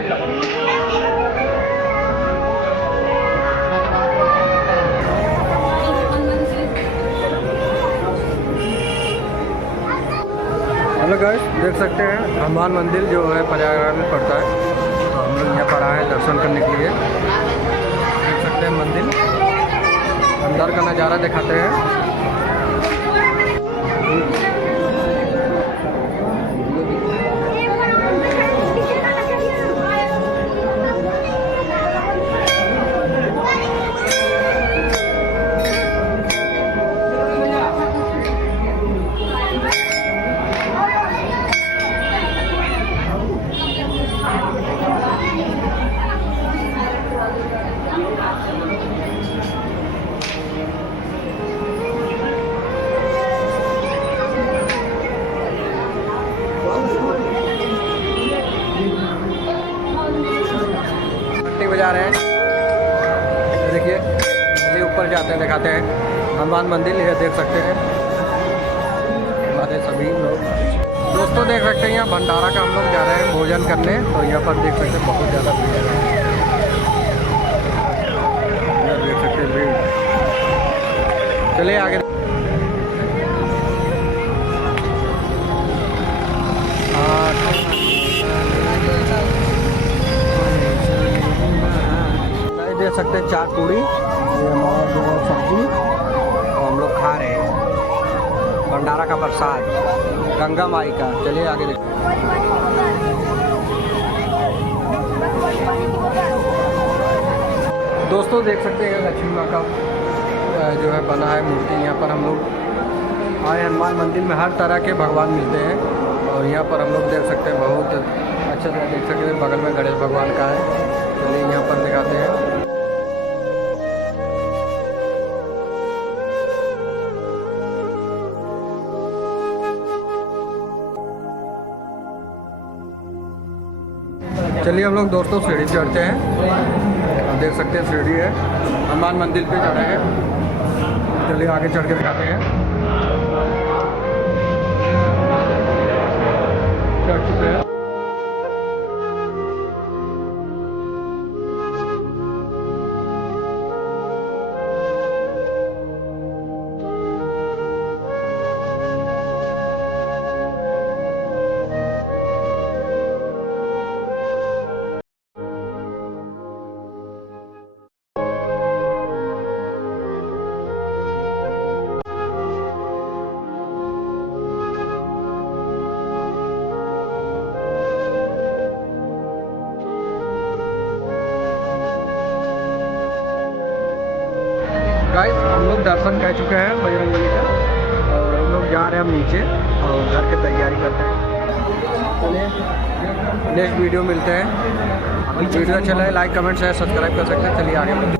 Hello guys, देख सकते हैं हनुमान मंदिर जो है प्रयागराज में पड़ता है। तो हम लोग यहाँ पर आए हैं दर्शन करने के लिए। देख सकते हैं मंदिर, अंदर का नज़ारा दिखाते हैं। बजा रहे हैं, देखिए चलिए ऊपर जाते हैं, दिखाते हैं हनुमान मंदिर। ये देख सकते हैं हमारे सभी लोग दोस्तों देख सकते हैं। यहाँ भंडारा का हम लोग जा रहे हैं भोजन करने। तो यहाँ पर देख सकते हैं बहुत ज़्यादा भीड़ है। यहाँ देख सकते हैं भीड़। चलिए आगे। देख सकते हैं 4 पूड़ी, ये हमारा जो है सब्जी, और हम लोग खा रहे हैं भंडारा का प्रसाद गंगा माई का। चलिए आगे देखते हैं। दोस्तों देख सकते हैं लक्ष्मी माँ का जो है बना है मूर्ति। यहाँ पर हम लोग आए हनुमान मंदिर में, हर तरह के भगवान मिलते हैं। और यहाँ पर हम लोग देख सकते हैं बहुत अच्छे से देख सकते हैं। बगल में गणेश भगवान का है। चलिए यहाँ पर दिखाते हैं। चलिए हम लोग दोस्तों सीढ़ी चढ़ते हैं। आप देख सकते हैं सीढ़ी है, हनुमान मंदिर पे चढ़े हैं। चलिए आगे चढ़ के दिखाते हैं। चढ़ चुके हैं। गाइस हम लोग दर्शन कर चुके हैं बजरंगबली का, और हम लोग जा रहे हैं हम नीचे और घर की तैयारी करते हैं। चलिए नेक्स्ट वीडियो मिलते हैं। वीडियो अच्छा लगे लाइक कमेंट शेयर सब्सक्राइब कर सकते हैं। चलिए आगे।